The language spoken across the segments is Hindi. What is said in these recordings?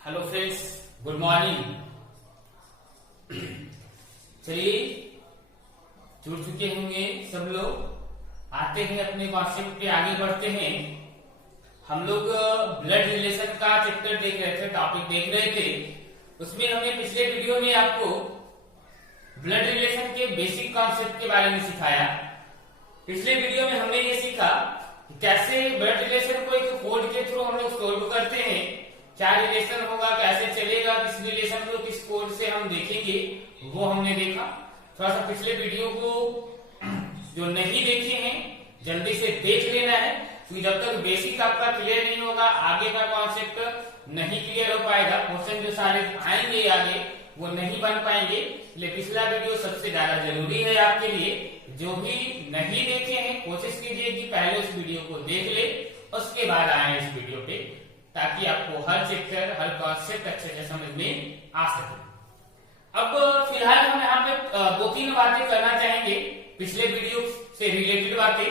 Hello friends, good morning. चलिए, जुड़ चुके होंगे सब लोग। आते हैं अपने कॉन्सेप्ट पे, आगे बढ़ते हैं। हम लोग ब्लड रिलेशन का चैप्टर देख रहे थे, टॉपिक देख रहे थे। उसमें हमने पिछले वीडियो में आपको ब्लड रिलेशन के बेसिक कॉन्सेप्ट के बारे में सिखाया। पिछले वीडियो में हमने ये सीखा कि कैसे ब्लड रिलेशन को एक कोड के थ्रू हम लोग सोल्व करते हैं। क्या रिलेशन होगा, कैसे चलेगा, किस रिलेशन को किस कोड से हम देखेंगे, वो हमने देखा। थोड़ा सा पिछले वीडियो को जो नहीं देखे हैं जल्दी से देख लेना है, क्योंकि जब तक बेसिक आपका क्लियर नहीं होगा आगे का कॉन्सेप्ट नहीं क्लियर हो पाएगा। क्वेश्चन जो सारे आएंगे आगे वो नहीं बन पाएंगे। इसलिए पिछला वीडियो सबसे ज्यादा जरूरी है आपके लिए। जो भी नहीं देखे हैं कोशिश कीजिए कि पहले उस वीडियो को देख ले, उसके बाद आए इस वीडियो पे, ताकि आपको हर चैप्टर हर कॉन्सेप्ट अच्छे से समझ में आ सके। अब फिलहाल हम यहाँ पे दो तीन बातें करना चाहेंगे, पिछले वीडियो से रिलेटेड बातें।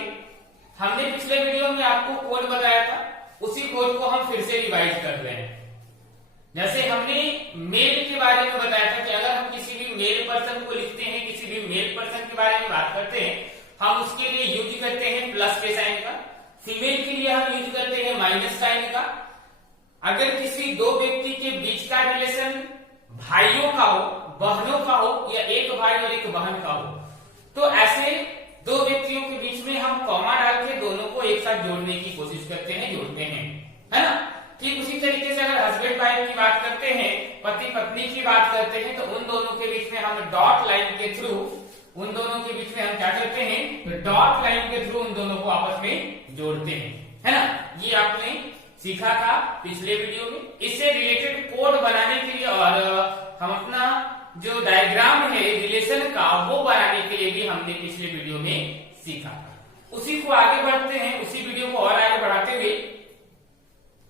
हमने पिछले वीडियो में आपको कोड बताया था, उसी कोड को हम फिर से रिवाइज कर रहे हैं। जैसे हमने मेल के बारे में बताया था कि अगर हम किसी भी मेल पर्सन को लिखते हैं, किसी भी मेल पर्सन के बारे में बात करते हैं, हम उसके लिए यूज करते हैं प्लस के साइन का। फीमेल के लिए हम यूज करते हैं माइनस साइन का। अगर किसी दो व्यक्ति के बीच का रिलेशन भाइयों का हो, बहनों का हो, या एक भाई और एक बहन का हो, तो ऐसे दो व्यक्तियों के बीच में हम कॉमा डाल के दोनों को एक साथ जोड़ने की कोशिश करते हैं, जोड़ते हैं, है ना। ठीक उसी तरीके से अगर हस्बैंड वाइफ की बात करते हैं, पति पत्नी की बात करते हैं, तो उन दोनों के बीच में हम डॉट लाइन के थ्रू उन दोनों के बीच में हम क्या करते हैं, तो डॉट लाइन के थ्रू उन दोनों को आपस में जोड़ते हैं, है ना। ये आपने सीखा था पिछले वीडियो में। इससे रिलेटेड कोड बनाने के लिए और हम अपना जो डायग्राम है रिलेशन का वो बनाने के लिए भी हमने पिछले वीडियो में सीखा। उसी को आगे बढ़ते हैं, उसी वीडियो को और आगे बढ़ाते हुए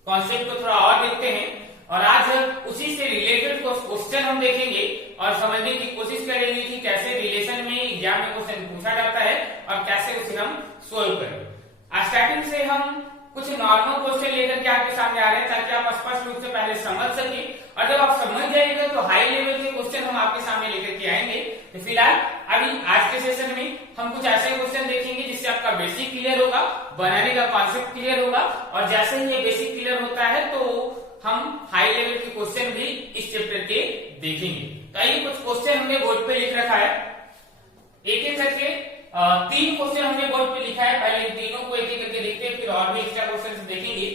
कॉन्सेप्ट को थोड़ा और देखते हैं। और आज उसी से रिलेटेड क्वेश्चन हम देखेंगे और समझने की कोशिश करेंगे कि कैसे रिलेशन में एग्जाम में क्वेश्चन पूछा जाता है और कैसे उसे हम सोल्व करें। स्टार्टिंग से हम कुछ नॉर्मल क्वेश्चन लेकर के आपके सामने आ रहे हैं, ताकि आप स्पष्ट रूप से पहले समझ सके, और जब आप समझ जाएंगे तो हाई लेवल के क्वेश्चन हम आपके सामने लेकर के आएंगे। तो फिलहाल अभी आज के सेशन में हम कुछ ऐसे क्वेश्चन देखेंगे जिससे आपका बेसिक क्लियर होगा, बनाने का कॉन्सेप्ट क्लियर होगा, और जैसे ही ये बेसिक क्लियर होता है तो हम हाई लेवल के क्वेश्चन भी इस चैप्टर के देखेंगे। तो आइए, कुछ क्वेश्चन हमने बोर्ड पे लिख रखा है, एक एक करके तीन क्वेश्चन हमने बोर्ड पे लिखा है। पहले इन तीनों को एक एक करके देखते हैं, फिर और भी एक्स्ट्रा क्वेश्चन देखेंगे।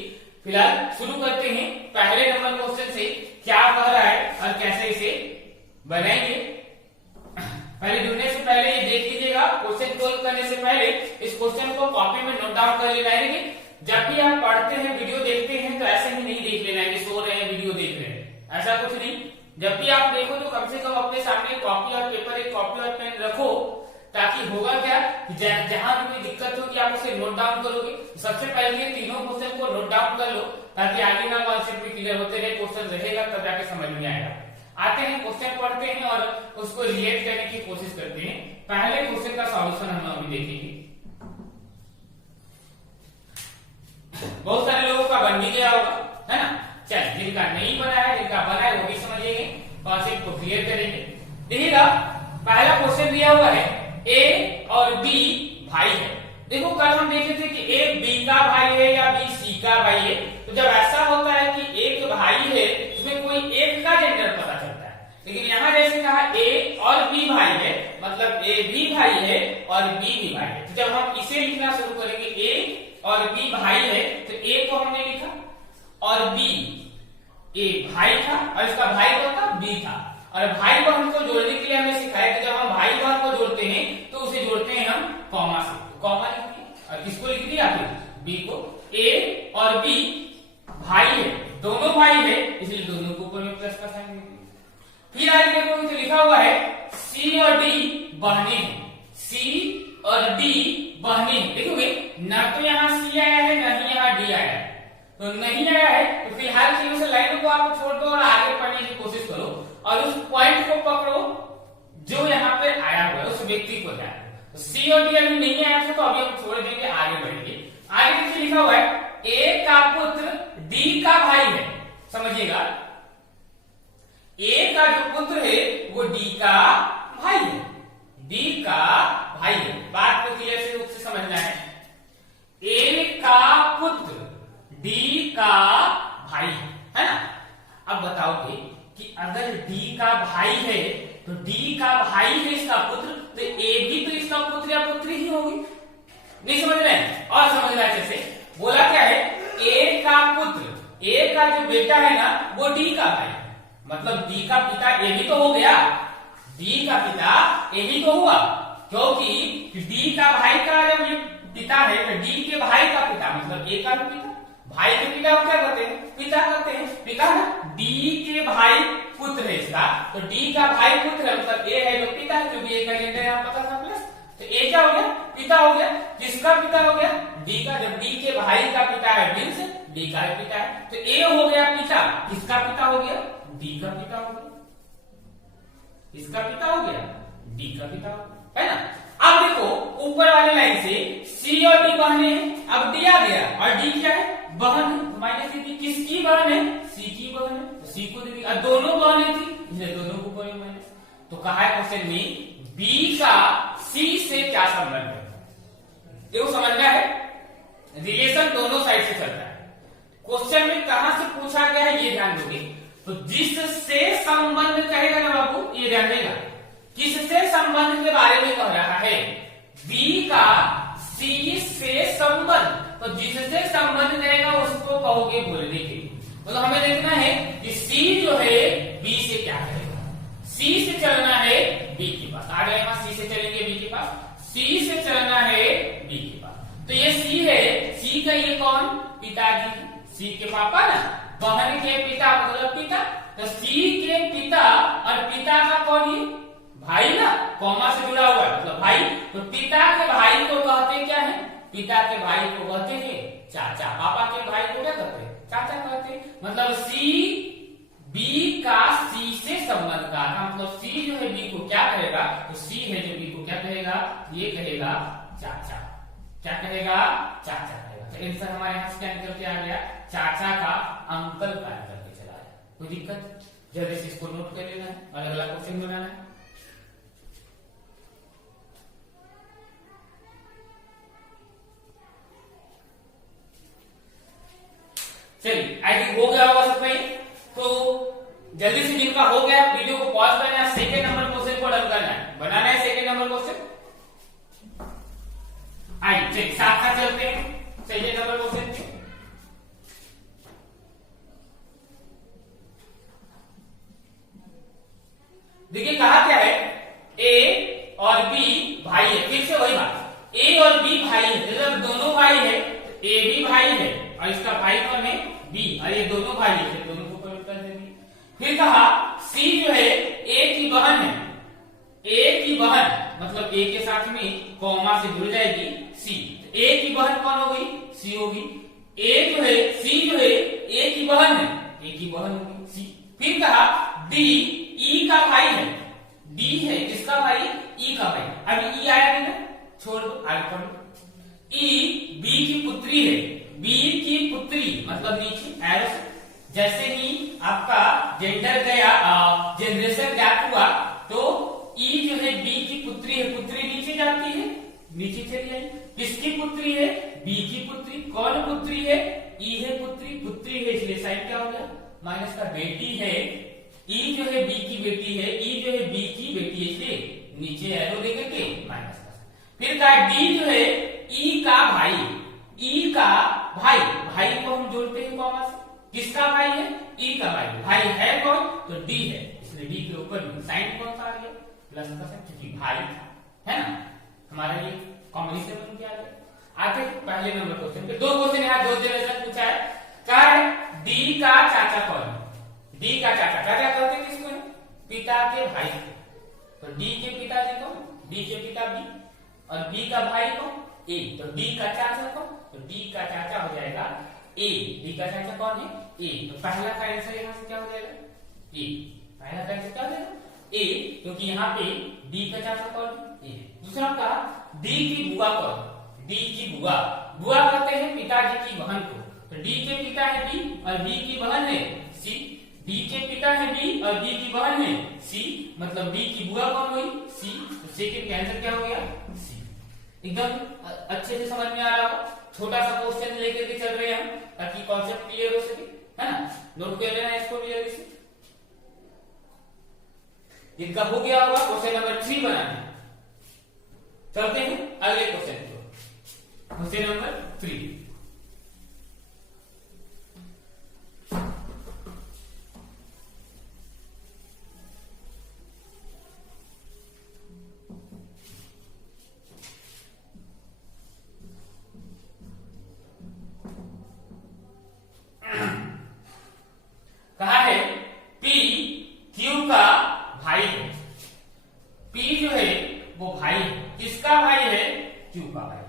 फिलहाल शुरू करते हैं पहले नंबर क्वेश्चन से। क्या कह रहा है और कैसे इसे बनाएंगे, पहले जुड़ने से पहले ये देख लीजिएगा। क्वेश्चन सोल्व करने से पहले इस क्वेश्चन को कॉपी में नोट डाउन कर लेना है। जब भी आप पढ़ते हैं, वीडियो देखते हैं, तो ऐसे ही नहीं देख लेना है कि सो रहे हैं वीडियो देख रहे हैं, ऐसा कुछ नहीं। जब भी आप देखो तो कम से कम अपने सामने कॉपी और पेपर, एक कॉपी और पेन रखो, ताकि होगा क्या, जहां भी कोई दिक्कत होगी आप उसे नोट डाउन करोगे। सबसे पहले तीनों क्वेश्चन को नोट डाउन कर लो, ताकि आगे का कॉन्सेप्ट भी क्लियर होते रहे। क्वेश्चन रहेगा तब जाके समझ में आएगा। आते हैं, क्वेश्चन पढ़ते हैं और उसको रिलेट करने की कोशिश करते हैं। पहले क्वेश्चन का सॉल्यूशन हम अभी देखेंगे। बहुत सारे लोगों का बन भी गया होगा, है ना। चल, जिनका नहीं बना है, जिनका बना है वो भी समझिएगा, कॉन्सेप्ट को क्लियर करेंगे। देखिएगा, पहला क्वेश्चन दिया हुआ है, ए और बी भाई है। देखो, कल हम देखे थे कि ए बी का भाई है या बी सी का भाई है। तो जब ऐसा होता है कि एक भाई है, उसमें कोई एक का जेंडर पता चलता है। लेकिन यहाँ जैसे कहा ए और बी भाई है, मतलब ए भी भाई है और बी भी भाई है। तो जब हम इसे लिखना शुरू करेंगे, ए और बी भाई है, तो ए को हमने लिखा और बी, ए भाई था और इसका भाई कौन था, बी था। और भाई बहन को जोड़ने के लिए हमें सिखाया कि जब हम भाई बहन को जोड़ते हैं तो उसे जोड़ते हैं हम कॉमा से। कॉमा लिख दिया और किसको लिख दिया, बी को। ए और बी भाई है, दोनों भाई है, इसलिए दोनों को ऊपर में प्लस का साइन लिख दिया। फिर आगे देखो, लिखा हुआ है सी और डी बहने हैं, सी और डी बहने हैं। देखोगे, न तो यहाँ सी आया है, न ही यहाँ डी आया है। तो नहीं आया है तो फिलहाल की उस लाइन को आप छोड़ दो और आगे पढ़ने की कोशिश करो, और उस पॉइंट को पकड़ो जो यहाँ पे आया हुआ है, उस व्यक्ति को ध्यान। तो सी और डी अभी नहीं आया था, तो अभी हम छोड़ देंगे, आगे बढ़ेंगे। आगे लिखा हुआ है ए का पुत्र डी का भाई है। समझिएगा, ए का जो पुत्र है वो डी का भाई है, डी का भाई है। बात को क्लियर से रूप से समझना है। ए का पुत्र डी का भाई है ना। अब बताओगे कि अगर डी का भाई है तो डी का भाई है इसका पुत्र, तो ए भी तो इसका पुत्र या पुत्री ही होगी। नहीं समझ रहे हैं? और समझ रहे हैं कैसे? बोला क्या है, ए का पुत्र, ए का जो बेटा है ना वो डी का भाई, मतलब डी का पिता ए भी तो हो गया, डी का पिता ए भी तो हुआ, क्योंकि डी का भाई का जब ये पिता है तो डी के भाई का पिता मतलब ए का पिता, भाई के पिता को क्या कहते हैं, पिता कहते हैं, पिता ना। डी के भाई पुत्र है इसका, तो डी का भाई पुत्र है मतलब ए है जो पिता है, क्योंकि ए का जेंडर यहाँ पता था प्लस, तो ए क्या हो गया, पिता हो गया। किसका पिता हो गया, डी का। जब डी के भाई का पिता है मीन्स डी का पिता है, तो ए हो गया पिता, किसका पिता हो गया, डी का पिता हो गया, किसका पिता हो गया, डी का पिता हो गया, है ना। अब देखो ऊपर वाले लाइन से सी और डी बहने हैं, अब डी आ गया और डी क्या है, बहन है, माइनस डी किसकी बहन है, सी की बहन है, तो सी को दे दी, और दोनों बहनें थी इसलिए दोनों को कोई माइनस। तो कहा है क्वेश्चन में बी का सी से क्या संबंध है, देखो समझना है, रिलेशन दोनों साइड से चलता है। क्वेश्चन में कहां से पूछा गया है ये ध्यान दोगे, तो जिससे संबंध कहेगा ना बाबू, ये ध्यान देगा, किससे संबंध के बारे में कह रहा है, बी का सी से संबंध, तो जिससे संबंध कहेगा उसको कहोगे बोलने के। मतलब हमें देखना है कि सी जो है बी से क्या करेगा, सी से चलना है बी के पास, आ गए वहां, सी से चलेंगे बी के पास, सी से चलना है बी के पास। तो ये सी है, सी का ये कौन, पिताजी, सी के पापा ना, बहन के पिता मतलब पिता, तो सी के पिता और पिता का कौन है, भाई ना, कॉमा से जुड़ा हुआ है मतलब भाई, तो पिता के भाई को कहते क्या है, पिता के भाई को कहते हैं चाचा, पापा के भाई को क्या कहते हैं, चाचा कहते हैं। मतलब सी बी का सी से संबंध का मतलब सी जो है बी को क्या कहेगा, तो सी है जो बी को क्या कहेगा, ये कहेगा चाचा, क्या कहेगा, चाचा कहेगा। तो आंसर हमारे यहाँ से क्या निकल के आ गया, चाचा का अंकल का निकल के चला है। कोई दिक्कत, जल्दी से इसको नोट कर लेना है और अगला क्वेश्चन बनाना है। चलिए आई थिंक हो गया होगा सबका, तो जल्दी से जिनका हो गया वीडियो को पॉज करना है, सेकंड नंबर क्वेश्चन को डन करना है, बनाना है सेकंड नंबर क्वेश्चन। आइए चलिए साथ साथ चलते हैं सेकंड नंबर क्वेश्चन पे। देखिए कहा क्या है, ए और बी भाई है, फिर से वही बात, ए और बी भाई है, जब दोनों भाई है तो ए भी भाई है और इसका भाई कौन है, बी, और ये दोनों भाई है, दोनों को परिवर्तन दे दी। फिर कहा सी जो है ए की बहन है, ए की बहन मतलब ए के साथ में कॉमा से जुड़ जाएगी सी, तो ए की बहन कौन हो गई, सी होगी। ए जो है सी जो है ए की बहन है, ए की बहन होगी सी। फिर कहा डी ई का भाई है, डी है किसका भाई, ई का भाई, अब ई आया नहीं ना, छोड़ दो आगे पढ़ो। ई बी की पुत्री है, बी की पुत्री मतलब नीचे एरो, जैसे ही आपका जेंडर गया, जनरेशन गैप हुआ, तो ई जो है बी की पुत्री है, पुत्री नीचे जाती है, नीचे चली आई, किसकी पुत्री है, बी की पुत्री, कौन पुत्री है, ई है पुत्री, पुत्री है इसलिए साइन क्या हो गया, माइनस का, बेटी है, ई जो है बी की बेटी है, ई जो है बी की बेटी है इसलिए नीचे एरो देकर के माइनस का। फिर कहा डी जो है ई का भाई, ई का भाई, भाई को हम जोड़ते हैं कॉमा से, किसका भाई है, ई का भाई, भाई है कौन, तो डी है, इसलिए डी के ऊपर साइन कौन सा आ गया, प्लस का साइन, क्योंकि भाई था, है ना, हमारा ये कॉम्बिनेशन बन गया। आते पहले नंबर क्वेश्चन पे, दो क्वेश्चन यहाँ दो जनरेशन पूछा है, क्या है डी का चाचा कौन है, डी का चाचा, चाचा कहते किसको है, पिता के भाई, तो डी के पिताजी कौन, डी के पिता बी, और बी का भाई कौन, ए, तो डी का चाचा कौन, तो डी का चाचा हो जाएगा ए, डी का चाचा कौन है, ए, तो पहला का आंसर यहाँ से क्या हो जाएगा, ए, पहला का आंसर क्या हो जाएगा, ए, क्योंकि यहाँ पे डी का चाचा कौन है, ए। दूसरा का डी की बुआ कौन, डी की बुआ, बुआ कहते हैं पिताजी की बहन को, तो डी के पिता है बी और बी की बहन है सी, डी के पिता है बी बी और बी की बहन है सी, मतलब बी की बुआ कौन हुई सी, तो सेकंड का आंसर क्या हो गया सी। एकदम अच्छे से समझ में आ रहा हो, छोटा सा क्वेश्चन लेकर के चल रहे हैं हम ताकि कॉन्सेप्ट क्लियर हो सके, है ना। नोट कर लेना इसको भी जल्दी से। इनका हो गया होगा क्वेश्चन नंबर 3 बनाना। चलते हैं अगले क्वेश्चन को, क्वेश्चन नंबर 3। कहा है P Q का भाई है। P जो है वो भाई है, किसका भाई है Q का भाई।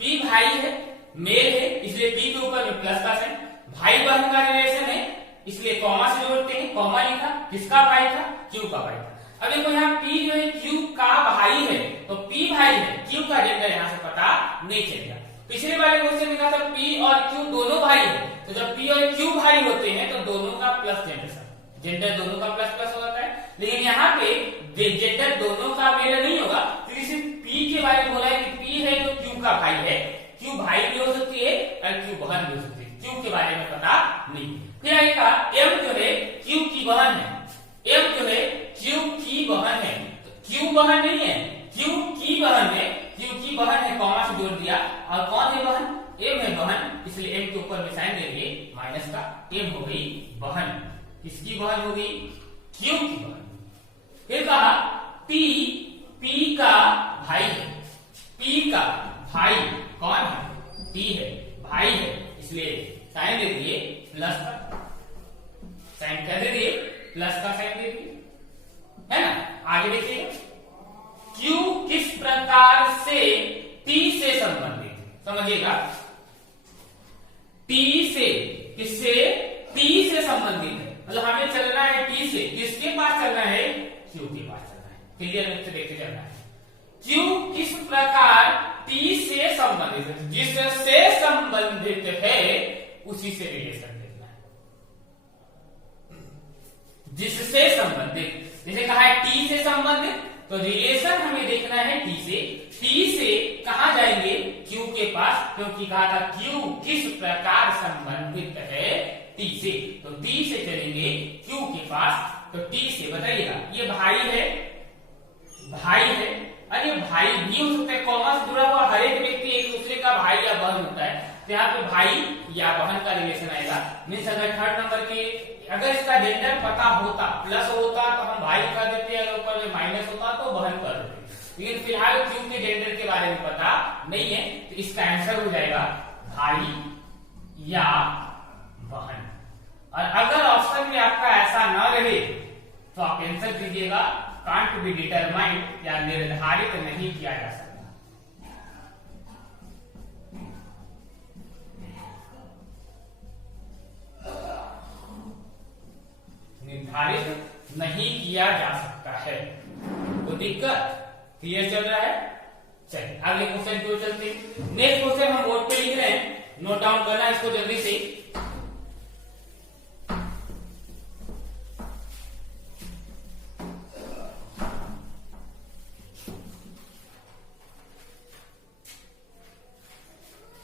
P भाई है, मेल है, इसलिए P के ऊपर में प्लस का साइन, भाई बहन का रिलेशन है इसलिए कॉमा से जोड़ते हैं, कॉमा लिखा, किसका भाई था Q का भाई था। अब देखो यहाँ P जो है Q का भाई है, तो P भाई है, Q का जेंडर यहाँ से पता नहीं चलेगा। पिछले वाले क्वेश्चन में कहा था P और Q दोनों भाई है, तो जब P और Q भाई होते हैं तो दोनों का प्लस जेंडर दोनों का प्लस प्लस होता है। लेकिन यहाँ पे जेंडर दोनों का मेल नहीं होगा, तो सिर्फ P के बारे में बोला है कि P है तो Q का भाई है, Q भाई भी हो सकती है और Q बहन भी हो सकती है, Q के बारे में पता नहीं। फिर आएगा M जो है Q की बहन है, M जो है Q की बहन है, तो Q बहन नहीं है, Q की बहन है, Q की बहन है, कॉमा से जोड़ दिया, और कौन है बहन M है बहन, इसलिए M के ऊपर में साइन दे दिए माइनस का, M हो गई बहन, किसकी बहन हो गई Q की बहन। फिर कहा P P का भाई है, P का भाई कौन है P है, भाई है, इसलिए साइन दे दिए प्लस का साइन, क्या दे दिए प्लस का साइन दे दिए, है ना। आगे देखिए Q किस प्रकार से T से संबंधित, समझिएगा T से, किससे T से संबंधित है, मतलब हमें चलना है T से, किसके पास चलना है Q के पास चलना है, क्लियर रूप से देखते चलना है। Q किस प्रकार T से संबंधित है, जिससे संबंधित है उसी से रिलेशन देखना है, जिससे संबंधित, जैसे कहा है T से संबंधित, तो रिलेशन हमें देखना है T से। T से कहां जाएंगे Q के पास, क्योंकि कहा था Q किस प्रकार संबंधित है T से, तो T से चलेंगे Q के पास। तो T से बताइएगा, ये भाई है, भाई है, अरे भाई भी हो सकता है, कॉमा से जुड़ा हुआ हर एक व्यक्ति एक दूसरे का भाई या बहन होता है, तो यहाँ पे भाई या बहन का रिलेशन आएगा। मीन्स अगर थर्ड नंबर के, अगर इसका जेंडर पता होता, प्लस होता तो हम भाई कर देते, अगर ऊपर में माइनस होता तो बहन कर देते, लेकिन फिलहाल Q के जेंडर के बारे में पता नहीं है, तो इसका आंसर हो जाएगा भाई या बहन। और अगर ऑप्शन में आपका ऐसा न रहे तो आप आंसर कीजिएगा कांट बी डिटरमाइंड, या निर्धारित नहीं किया जा सकता। निर्धारित नहीं किया जा सकता है, तो दिक्कत क्लियर चल रहा है। चलिए अगले क्वेश्चन की ओर चलते हैं। नेक्स्ट क्वेश्चन हम बोर्ड पे लिख रहे हैं, नोट डाउन करना है इसको जल्दी से।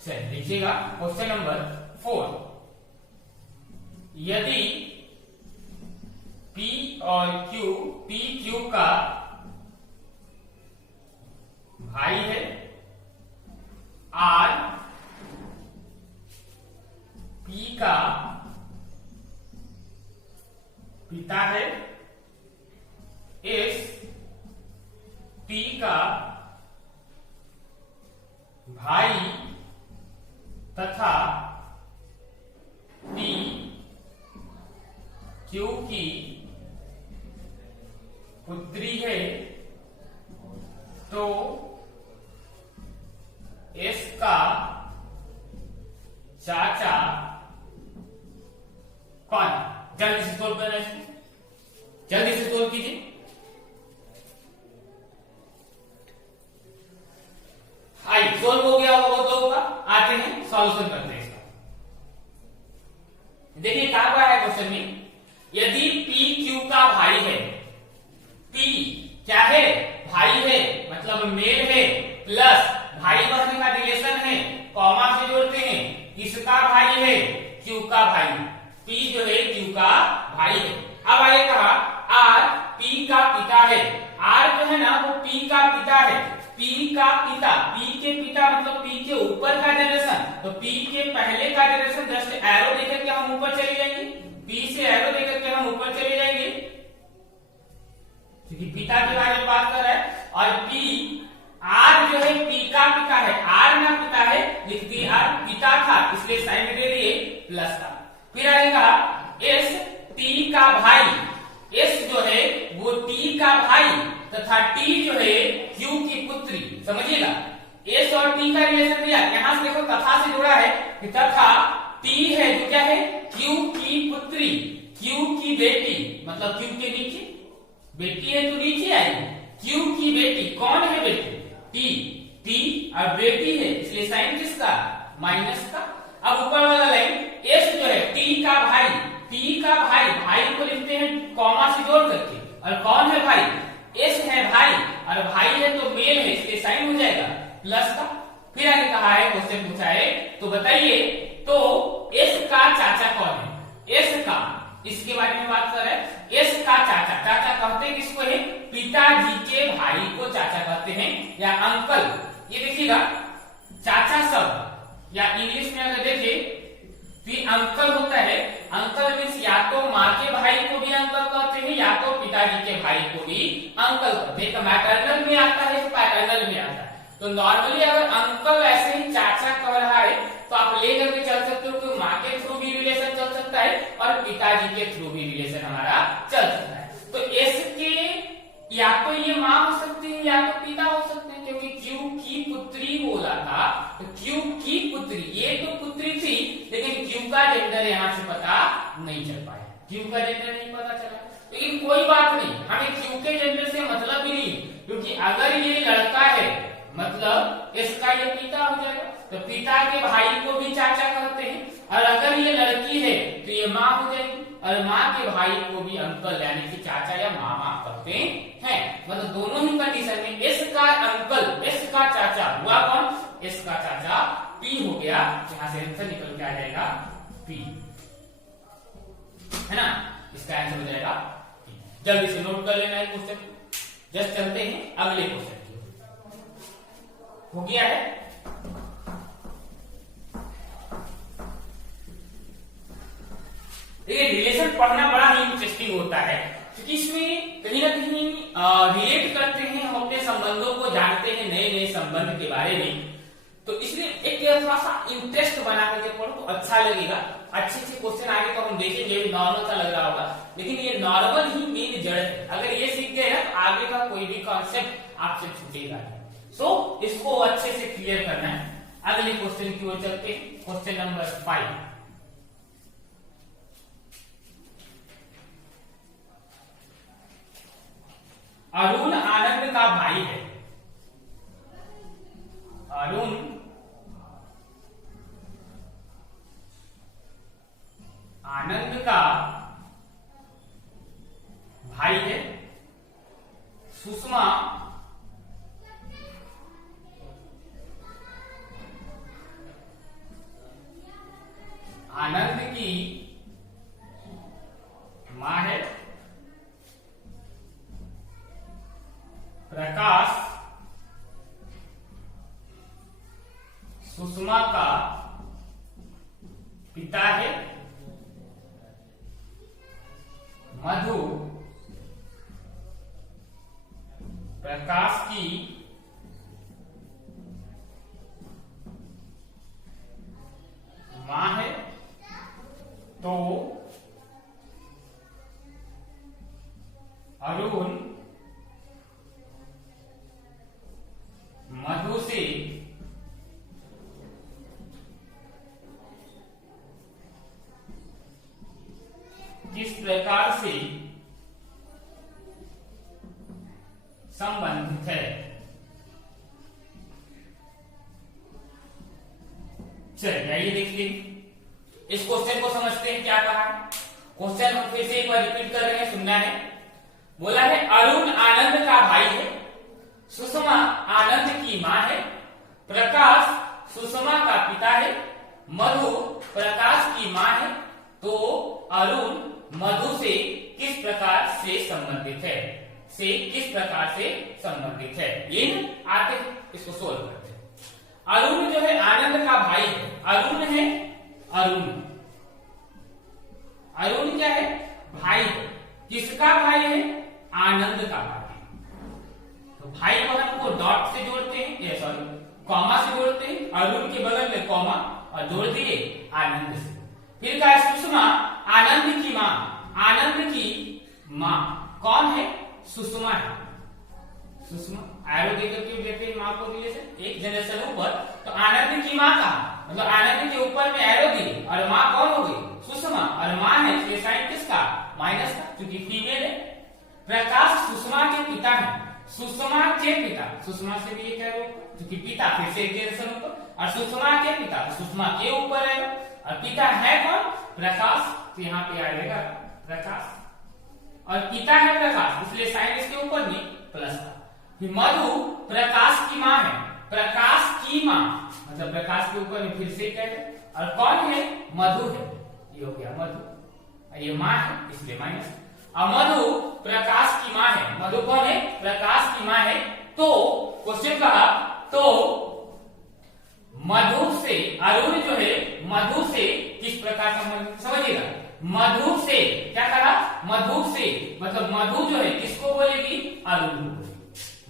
चलिए लिखिएगा क्वेश्चन नंबर 4, यदि P और Q, P Q का भाई है, R P का पिता है, S T का भाई तथा T Q की पुत्री है, तो S का चाचा कौन? जल्दी से सोल्व करना इसको, जल्दी से सोल्व कीजिए। आइए सोल्व हो गया होगा बहुत लोगों का, आते हैं सॉल्यूशन करते हैं इसका। देखिए कहा हुआ है क्वेश्चन में, यदि P Q पी क्या है, भाई है, मतलब मेल है, प्लस भाई बहन का रिलेशन है, कॉमा से जोड़ते हैं, किसका भाई है, क्यू का भाई। पी जो है क्यू का भाई है। अब आगे कहा आर पी का पिता है। आर जो है ना वो पी का पिता है। पी का पिता, पी के पिता मतलब पी के ऊपर का जनरेशन, तो पी के पहले का जनरेशन जस्ट एरो देकर के हम ऊपर चले जाएंगे, पी से एरो देकर के हम ऊपर चले जाएंगे क्योंकि पिता के बारे में बात कर रहा है। और पी आर जो है पी का पिता है, आर ना पिता है, लिख दी आर पिता था इसलिए साइन में दे दिए प्लस का। फिर आगे कहा एस टी का भाई। एस जो है वो टी का भाई तथा टी जो है क्यू की पुत्री। समझिएगा एस और टी का रिलेशन दिया, यहां से देखो तथा से जुड़ा है, तथा टी है जो क्या है क्यू की पुत्री, क्यू की बेटी, मतलब क्यू के नीचे बेटी है तो नीचे आएगी, क्यू की बेटी। कौन है बेटी, टी, टी और बेटी है इसलिए साइन किसका, माइनस का। अब ऊपर वाला लाइन एस जो है टी का भाई, टी का भाई, भाई को लिखते हैं कॉमा से जोड़ करके, और कौन है भाई, एस है भाई, और भाई है तो मेल है इसलिए साइन हो जाएगा प्लस का। फिर आगे कहा है क्वेश्चन पूछा है तो बताइए तो एस का चाचा कौन है, एस का, इसके बारे में बात कर रहे हैं। एस का चाचा, चाचा कहते हैं किसको है, पिताजी के भाई को चाचा कहते हैं या अंकल। ये देखिएगा चाचा शब्द या इंग्लिश में अगर देखें तो अंकल होता है, अंकल मीन्स या तो माँ के भाई को भी अंकल कहते हैं या तो पिताजी के भाई को भी अंकल कहते हैं। तो मैटरनल में आता है तो पैटर्नल में आता है। तो नॉर्मली अगर अंकल ऐसे ही चाचा कह रहा है तो आप लेकर के चल सकते हो कि माँ के थ्रू भी रिलेशन चल सकता है और पिताजी के थ्रू भी रिलेशन हमारा चल सकता है। तो एस के या तो ये माँ हो सकती है या तो पिता हो सकते हैं, क्योंकि क्यू की पुत्री बोला था तो क्यू की पुत्री, ये तो पुत्री थी लेकिन क्यू का जेंडर यहाँ से पता नहीं चल पाया, क्यू का जेंडर नहीं पता चला। लेकिन कोई बात नहीं, हमें क्यू के जेंडर से मतलब भी नहीं, क्योंकि अगर ये लड़का है मतलब इसका ये पिता हो जाएगा, तो पिता के भाई को भी चाचा कहते हैं, और अगर ये लड़की है तो ये माँ हो जाएगी, और माँ के भाई को भी अंकल यानी कि चाचा या मामा कहते हैं। मतलब दोनों ही कंडीशन में एस का अंकल, एस का चाचा हुआ कौन, एस का चाचा पी हो गया, यहां से आंसर निकल के आ जाएगा पी, है ना, इसका आंसर हो जाएगा पी। जल्दी से नोट कर लेना है क्वेश्चन। जस्ट चलते हैं अगले क्वेश्चन। हो गया है, देखिए रिलेशन पढ़ना बड़ा ही इंटरेस्टिंग होता है क्योंकि इसमें कहीं ना कहीं रिलेट करते हैं, हम अपने संबंधों को जानते हैं, नए नए संबंध के बारे में, तो इसलिए एक थोड़ा सा इंटरेस्ट बना करके पढ़ो तो अच्छा लगेगा। अच्छे अच्छे क्वेश्चन आगे तो हम देखेंगे, नॉर्मल सा लग रहा होगा लेकिन ये नॉर्मल ही मेन जड़ है। अगर ये सीख गए ना तो आगे का कोई भी कॉन्सेप्ट आपसे छूटेगा। सो इसको अच्छे से क्लियर करना है। अगले क्वेश्चन की ओर चलते हैं, क्वेश्चन नंबर 5। अरुण आनंद का भाई है। अरुण आनंद का भाई है। सुषमा आनंद की मां है। प्रकाश सुषमा का पिता है। मधु प्रकाश की मां है। तो अरुण मधु से किस प्रकार से संबंधित है। चलिए आइए देखिए इस क्वेश्चन को समझते हैं क्या कहा। क्वेश्चन हम फिर से एक बार रिपीट कर रहे हैं, सुनना है। बोला है अरुण आनंद का भाई है, सुषमा आनंद की माँ है, प्रकाश सुषमा का पिता है, मधु प्रकाश की माँ है। तो अरुण मधु से किस प्रकार से संबंधित है, से किस प्रकार से संबंधित है, ये आते हैं, इसको सोल्व करते हैं। अरुण जो है आनंद का भाई है, अरुण है, अरुण अरुण क्या है, भाई है, किसका भाई है, आनंद का भाई। तो भाई बहन को डॉट से जोड़ते हैं, ये सॉरी कॉमा से जोड़ते हैं, अरुण के बगल में कॉमा और जोड़ दिए आनंद से। फिर कहा सुषमा आनंद की माँ, आनंद की माँ कौन है, सुषमा है, सुषमा एरो देकर क्यों देते हैं माँ को रिलेशन, एक जनरेशन ऊपर, तो आनंद की माँ का मतलब आनंद के ऊपर में एरो दिए और माँ कौन हो गई, सुषमा, और माँ है ये साइन किसका, माइनस का, क्योंकि फीमेल है। प्रकाश सुषमा के पिता है, सुषमा के पिता, सुषमा से भी एक एरो क्योंकि पिता फिर से एक जनरेशन ऊपर, और सुषमा के पिता, सुषमा के ऊपर है और पिता है कौन, प्रकाश, तो यहाँ पे आ जाएगा प्रकाश, और पिता है प्रकाश इसलिए साइन इसके ऊपर में प्लस का। मधु प्रकाश की माँ है, प्रकाश की माँ मतलब प्रकाश के ऊपर में फिर से क्या है, और कौन है, मधु है, ये हो गया मधु, ये माँ है इसलिए माइनस। अब मधु प्रकाश की माँ है, मधु कौन है, प्रकाश की माँ है। तो क्वेश्चन कहा तो मधु से अरुण जो है मधु से किस प्रकार संबंधित, समझिएगा, मधु से क्या कहा, मधु से मतलब मधु जो है किसको बोलेगी, अरुण को बोलेगी,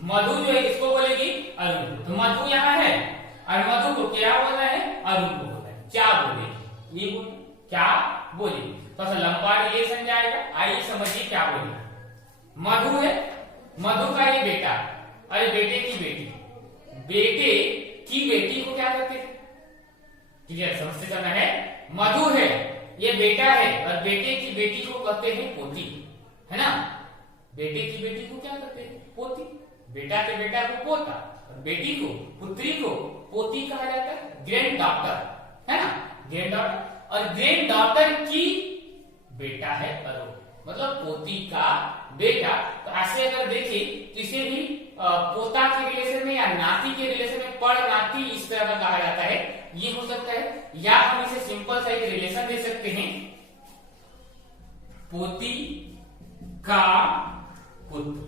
मधु जो है किसको बोलेगी, अरुण को। तो मधु यहाँ है और मधु को क्या बोलना है, अरुण को बोलना है, क्या बोलेगी, ये बोले क्या बोलेगी, तो लंबा रिलेशन जाएगा, आइए समझिए क्या बोलेगा। मधु है, मधु का ये बेटा, अरे बेटे की बेटी, बेटे की बेटी को क्या कहते हैं, क्लियर समझते जाना है, मधु है ये बेटा है और बेटे की बेटी को कहते हैं पोती, है ना, बेटे की बेटी को क्या कहते हैं, पोती, बेटा के बेटा को पोता और बेटी को पुत्री को पोती कहा जाता है, ग्रैंड डॉटर है ना, ग्रैंड डॉटर, और ग्रैंड डॉटर की बेटा है अरुण मतलब पोती का बेटा। तो ऐसे अगर देखें तो इसे भी पोता के रिलेशन में या नाती के रिलेशन में पड़ नाती इस तरह का कहा जाता है, ये हो सकता है, या हम इसे सिंपल सा एक रिलेशन दे सकते हैं, पोती का पुत्र,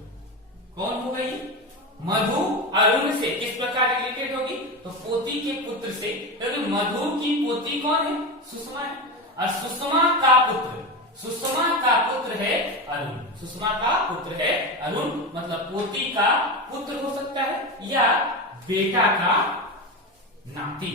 कौन होगा ये, मधु अरुण से किस प्रकार रिलेटेड होगी, तो पोती के पुत्र से, क्योंकि मधु की पोती कौन है, सुषमा है, और सुषमा का पुत्र, सुषमा का पुत्र है अरुण, सुषमा का पुत्र है अरुण मतलब पोती का पुत्र हो सकता है या बेटा का नाती।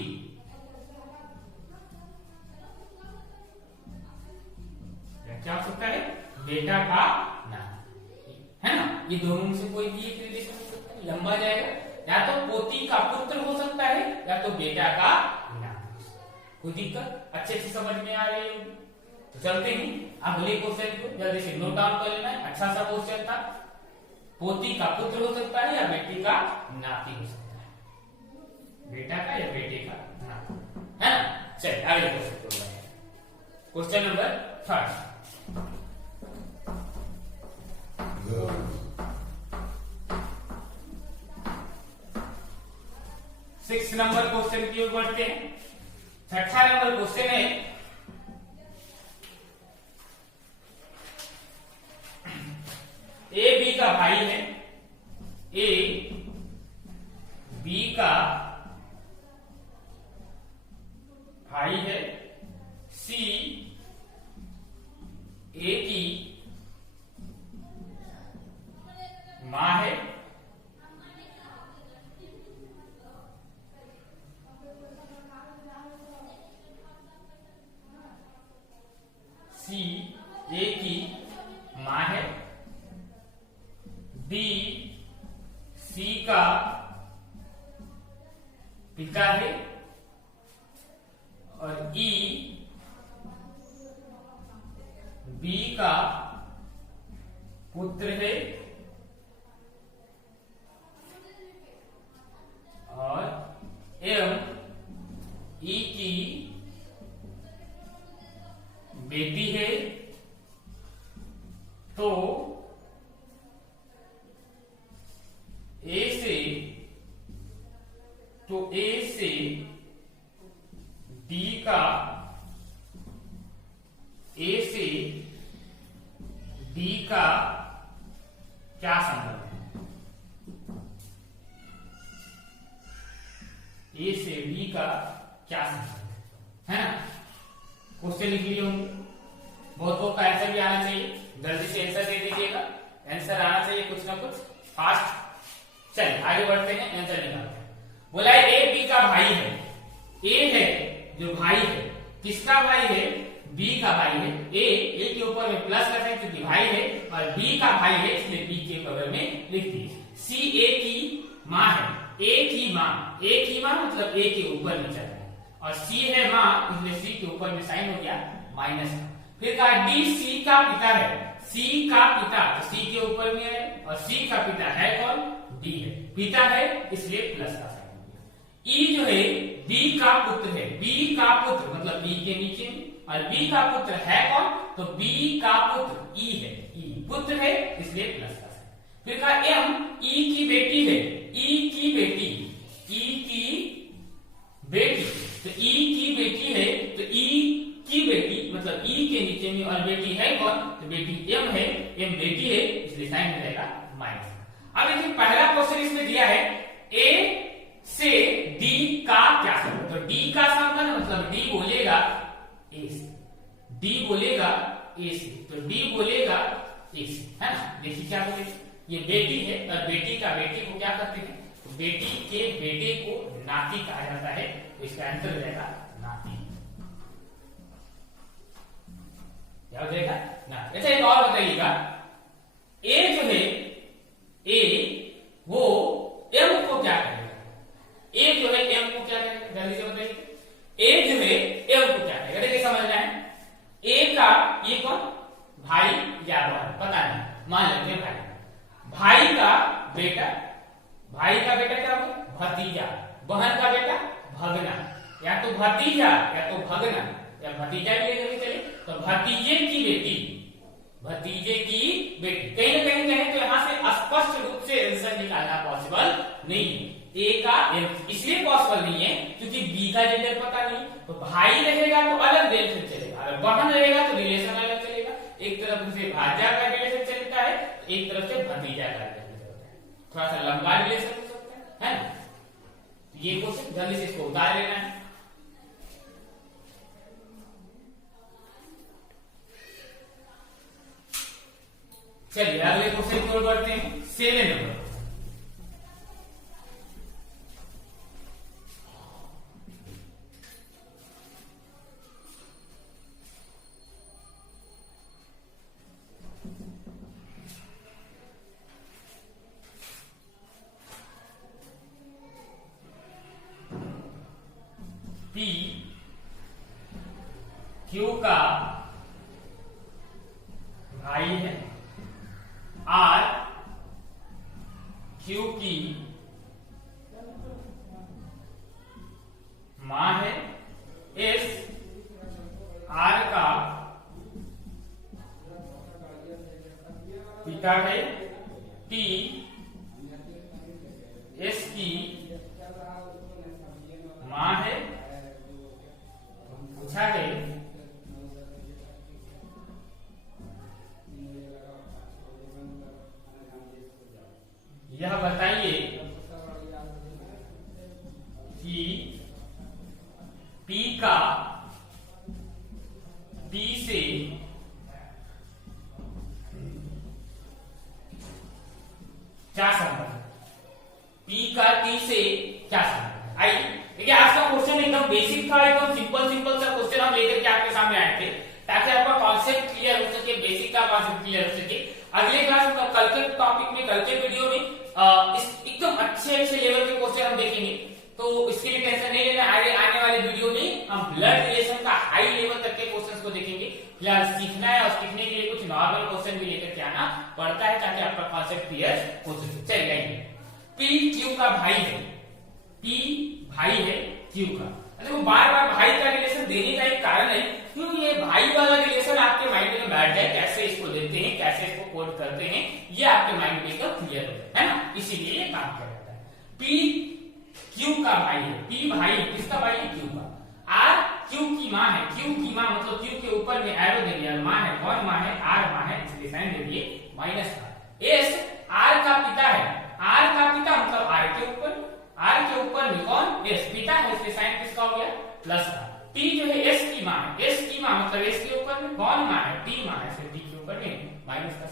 क्या हो सकता है, बेटा का नाती, है ना, ये दोनों में से कोई भी एक रिलेशन हो सकता है, लंबा जाएगा, या तो पोती का पुत्र हो सकता है या तो बेटा का नाती। कोई दिक्कत, अच्छे से समझ में आ रही है, तो चलते हैं अगले क्वेश्चन को, जल्दी से नोट डाउन कर लेना है, अच्छा सा क्वेश्चन था, पोती का पुत्र हो सकता है या बेटी का नाती हो सकता है, बेटा का या बेटे का नाती, है ना। चलिए अगले क्वेश्चन को बढ़ते हैं, क्वेश्चन नंबर 3। 6 नंबर क्वेश्चन की ओर बढ़ते हैं। 6 नंबर क्वेश्चन है, ए बी का भाई है, ए बी का भाई है, सी ए की मां है, सी ए की मां है, बी सी का पिता है और ई बी का पुत्र है और एम ई की बेटी है। तो क्या हो सकता है, डी का क्या संबंध है, ए से डी का क्या संबंध है ना। क्वेश्चन लिख लिए होंगे, बहुत का आंसर भी आना चाहिए, जल्दी से आंसर दे दीजिएगा, आंसर आना चाहिए कुछ ना कुछ फास्ट। चलिए आगे बढ़ते हैं, आंसर निकालते हैं। बोला ए बी का भाई है, ए है जो भाई है, किसका भाई है, बी का भाई है। ए के ऊपर में प्लस करते हैं क्योंकि भाई है, और बी का भाई है इसलिए बी के बगल में लिख दिए। सी ए की माँ है, ए की माँ मतलब ए के ऊपर में चल रहा है, और सी है माँ इसलिए सी के ऊपर में साइन हो गया माइनस का। फिर कहा डी सी का पिता है, सी का पिता तो सी के ऊपर में है, और सी का पिता है कौन, डी है, पिता है इसलिए प्लस का साइन हो गया। ई जो है बी का पुत्र है, बी का पुत्र मतलब बी के नीचे में, और बी का पुत्र है कौन, तो बी का पुत्र ई है, ई पुत्र है इसलिए प्लस का साइन। फिर कहा एम ई की बेटी है, ई की बेटी, ई की बेटी तो ई की बेटी है, तो ई की बेटी मतलब ई के नीचे में और बेटी है कौन, तो बेटी एम है, एम बेटी है इसलिए साइन हो जाएगा माइनस। अब देखिए पहला क्वेश्चन इसमें दिया है ए से डी का क्या संबंध, तो डी का संबंध मतलब डी बोलेगा ए से, डी बोलेगा ए से, तो डी बोलेगा ए से, है ना। देखिए क्या बोलेगा, ये बेटी है और बेटी का बेटे को क्या करते हैं, तो बेटी के बेटे को नाती कहा जाता है, तो इसका आंसर हो जाएगा नाती, क्या हो जाएगा नाती। अच्छा एक और बताइएगा, ए जो है ए वो एम को क्या करेगा, ए जो है एम को क्या करेगा, जल्दी से बताइए, ए जो है एम को क्या करेगा। देखिए समझना है, ए का ये कौन भाई या बहन पता नहीं, मान लेते हैं भाई का बेटा, भाई का बेटा क्या होगा भतीजा, बहन का बेटा भगना, या तो भतीजा या तो भगना या भतीजा भी लेकर चले, तो भतीजे की बेटी, भतीजे की बेटी। कहीं ना कहीं कहें तो यहाँ से स्पष्ट रूप से आंसर निकालना पॉसिबल नहीं है, ए का इसलिए पॉसिबल नहीं है क्योंकि बी का जेंडर पता नहीं, तो भाई रहेगा तो अलग रिलेशन चलेगा, और बहन रहेगा तो रिलेशन अलग चलेगा, एक तरफ से भाजा का रिलेशन चलता है, एक तरफ से भतीजा का रिलेशन चलता है, थोड़ा सा लंबा रिलेशन हो सकता है ना। ये क्वेश्चन जल्दी से इसको उतार लेना है। चलिए अगले क्वेश्चन की ओर बढ़ते हैं, 7 नंबर। पी क्यू का भाई है, आर क्यू की मां है, एस आर का पिता है, टी एस की मां है, पूछा है यह बताइए कि पी का टी से क्या संबंध है, पी का टी से क्या संबंध है। आइए देखिए आज का क्वेश्चन एकदम बेसिक था, एकदम सिंपल सा क्वेश्चन हम लेकर के आपके सामने आए थे ताकि आपका कॉन्सेप्ट क्लियर हो सके, बेसिक का कॉन्सेप्ट क्लियर हो सके। अगले क्लास में कल के टॉपिक में, कल के वीडियो में एकदम अच्छे लेवल के क्वेश्चन हम देखेंगे, तो इसके लिए टेंशन नहीं लेना। आने वाले वीडियो में हम ब्लड रिलेशन का हाई लेवल तक के क्वेश्चंस को देखेंगे। फिलहाल सीखना है और सीखने के लिए कुछ नॉर्मल क्वेश्चन भी लेकर के आना पड़ता है ताकि आपका कॉन्सेप्ट क्लियर हो सके। चलिए पी क्यू का भाई है, पी भाई है क्यू का, देखो बार बार भाई का रिलेशन देने का एक कारण है क्यों ये भाई वाला रिलेशन आपके माइंड में बैठ जाए, कैसे इसको देते हैं, कैसे इसको कोड करते हैं, ये आपके माइंड में एकदम क्लियर हो जाए, है ना, इसीलिए ये काम किया जाता है। पी क्यू का भाई है, पी भाई किसका भाई है, क्यू का। आर क्यू की माँ है, क्यू की माँ मतलब क्यू के ऊपर में एरो दे दिया, माँ है, कौन माँ है, आर माँ है, इसलिए साइन दे दिए माइनस का। एस आर का पिता है, आर का पिता मतलब आर के ऊपर में कौन, एस पिता है, इसलिए साइन किसका हो गया, प्लस का। टी जो है एस की माँ है, एस की माँ मतलब एस के ऊपर में कौन माँ है, टी माँ है, इसलिए टी के ऊपर में माइनस का।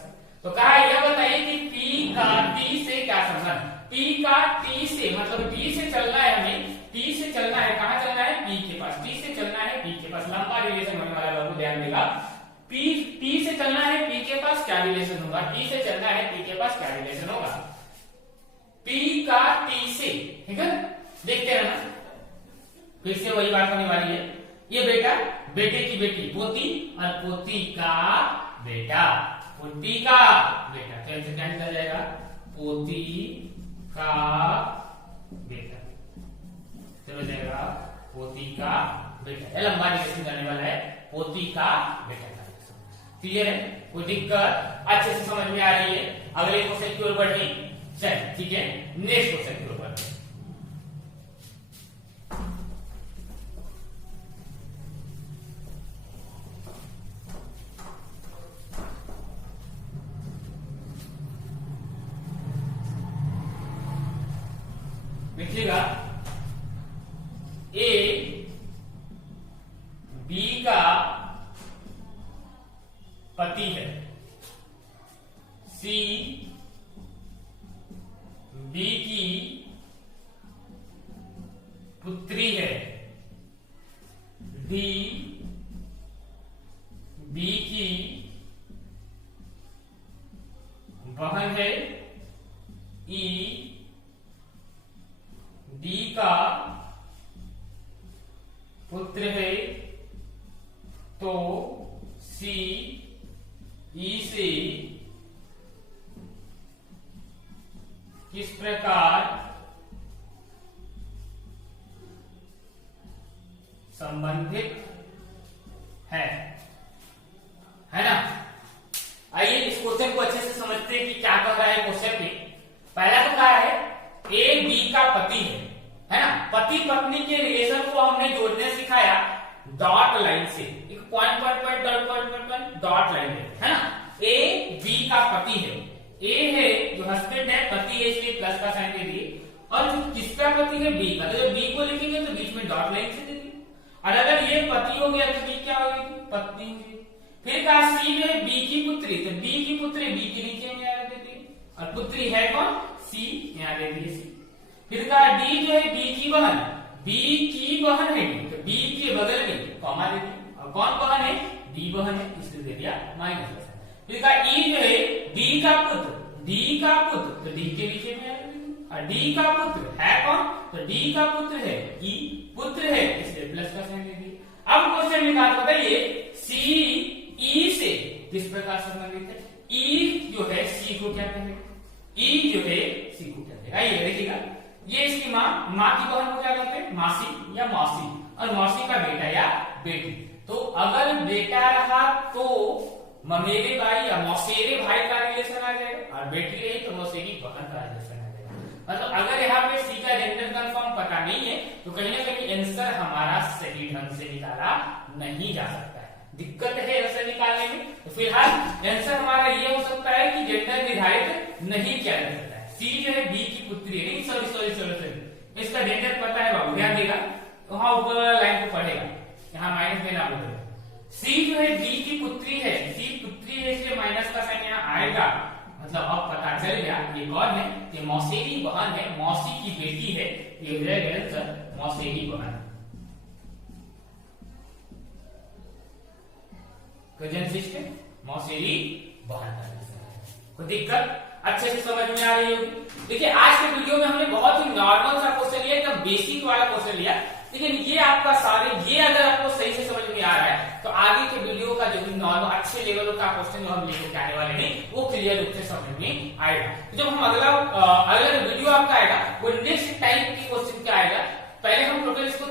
तो कहा यह बताइए कि पी का टी से क्या संबंध, पी का टी से मतलब टी से चलना है, हमें टी से चलना है, कहां चलना है, पी के पास, टी से चलना है पी के पास, लंबा रिलेशन होने वाला लोगों ध्यान देगा। टी से चलना है पी के पास, क्या रिलेशन होगा, टी से चलना है पी के पास, क्या रिलेशन होगा, पी का टी से, ठीक है, देखते रहना, फिर से वही बात होने वाली है। ये बेटा, बेटे की बेटी पोती और पोती का बेटा, पोती का बेटा, कैसे क्या निकल जाएगा, पोती का बेटा, चलो जाएगा पोती का बेटा, लंबा रिलेशन करने वाला है, पोती का बेटा का। क्लियर है, कोई दिक्कत अच्छे से समझ में आ रही है। अगले क्वेश्चन की ओर बढ़े, चलिए ठीक है, नेक्स्ट क्वेश्चन की ओर बढ़े। देखिएगा, ए बी का पति है, सी बी की पुत्री है, डी बी की बहन है, ई डी का पुत्र है, तो सी ई से किस प्रकार संबंधित है ना। आइए इस क्वेश्चन को अच्छे से समझते हैं कि क्या कह रहा है क्वेश्चन में। पहला तो क्या है, ए बी का पति है ना, पति पत्नी के रिलेशन को हमने जोड़ने सिखाया डॉट लाइन से, एक पॉइंट डॉट लाइन है ना। ए बी का पति है, ए है जो हस्बैंड है, पति है इसलिए प्लस का साइन दे दिए, और जो किसका पति है, बी का, तो जब बी को लिखेंगे तो बीच में डॉट लाइन से दे दिए, और अगर ये पति हो गया तो बी क्या हो गई, पत्नी हो गई। फिर कहा सी में बी की पुत्री, तो बी की पुत्री बी के नीचे में आ दे दी, और पुत्री है कौन, सी, यहाँ दे दिए सी। फिर कहा डी जो है बी की बहन, बी की बहन है, तो बी के बगल में कॉमा दे दिया, और कौन बहन है, डी बहन है, इसलिए दे दिया माइनस। फिर कहा ई जो है डी का पुत्र, डी का पुत्र तो डी के नीचे में आएगा, और डी का पुत्र है कौन, तो डी का पुत्र है ई, पुत्र है इसलिए प्लस का साइन दे दिया। अब क्वेश्चन में बात बताइए, सी ई से किस प्रकार संबंधित है, ई जो है सी को क्या कहेगा, ई जो है सी को क्या कहेगा। आइए देखिएगा, ये इसकी माँ, माँ की बहन को क्या कहते हैं, मासी या मौसी, और मौसी का बेटा या बेटी। तो अगर बेटा रहा तो ममेरे भाई या मौसेरे भाई का रिलेशन आ जाएगा, और बेटी रही तो मौसेरी बहन का रिलेशन आ जाएगा। मतलब अगर यहाँ पे सी का जेंडर कंफर्म पता नहीं है तो कहीं ना कहीं आंसर हमारा सही ढंग से निकाला नहीं जा सकता है, दिक्कत है आंसर निकालने में। तो फिलहाल आंसर हमारा ये हो सकता है कि जेंडर निर्धारित नहीं किया जा सकता है। सी जो है बी की पुत्री है, सॉरी इसका जेंडर पता है बाबू, ध्यान देगा, वहां ऊपर वाला लाइन को पढ़ेगा, यहाँ माइनस देना बोलेगा। सी जो है बी की पुत्री है, सी पुत्री है इसलिए माइनस का साइन यहाँ आएगा, मतलब अब पता चल गया ये कौन है, ये मौसेरी बहन है, मौसी की बेटी है, ये हो जाएगा आंसर मौसेरी बहन। कजन सिस्टर मौसेरी बहन का, कोई दिक्कत अच्छे से समझ में आ रही होगी। देखिए आज के वीडियो में हमने बहुत ही नॉर्मल सा क्वेश्चन लिया, एकदम बेसिक वाला क्वेश्चन लिया, लेकिन ये आपका सारे, ये अगर आपको सही से समझ में आ रहा है तो आगे के वीडियो का जो भी नॉर्मल अच्छे लेवल का क्वेश्चन जो हम लेकर आने वाले हैं वो क्लियर रूप से समझ में आएगा। तो जब हम अगला वीडियो आपका आएगा वो नेक्स्ट टाइप के क्वेश्चन क्या आएगा। पहले हम टोटल इसको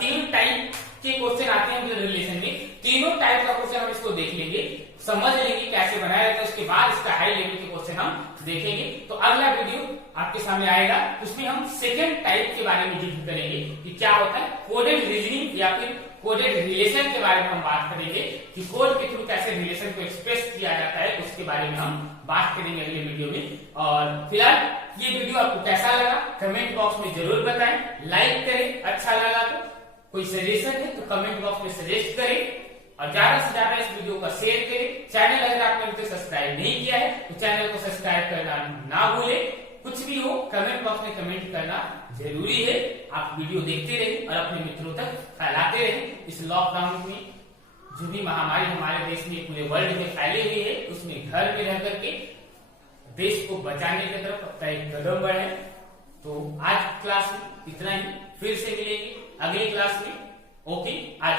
3 टाइप के क्वेश्चन आते हैं रिलेशन में, तीनों टाइप का क्वेश्चन हम इसको देख लेंगे, समझ लेंगे कैसे बनाया जाता है, उसके बाद इसका हाई लेवल के क्वेश्चन हम देखेंगे। तो अगला वीडियो आपके सामने आएगा, उसमें हम सेकंड टाइप के बारे में जिक्र करेंगे कि क्या होता है कोडेड रीजनिंग या फिर कोडेड रिलेशन के बारे में हम बात करेंगे कि कोड के थ्रू कैसे रिलेशन को एक्सप्रेस किया जाता है, उसके बारे में हम बात करेंगे अगले वीडियो में। और फिलहाल ये वीडियो आपको कैसा लगा कमेंट बॉक्स में जरूर बताएं, लाइक करें, अच्छा लगा तो कोई सजेशन है तो कमेंट बॉक्स में सजेस्ट करें और ज्यादा से ज्यादा इस वीडियो का शेयर करें। चैनल अगर आपने अभी तक सब्सक्राइब नहीं किया है तो चैनल को सब्सक्राइब करना ना भूलें। कुछ भी हो कमेंट बॉक्स में कमेंट करना जरूरी है। आप वीडियो देखते रहिए और अपने मित्रों तक फैलाते रहिए। इस लॉकडाउन में जो भी महामारी हमारे देश में पूरे वर्ल्ड में फैली हुई है उसमें घर में रह करके देश को बचाने की तरफ अपना एक कदम बढ़े। तो आज क्लास में इतना ही, फिर से मिलेंगे अगली क्लास में। ओके, आज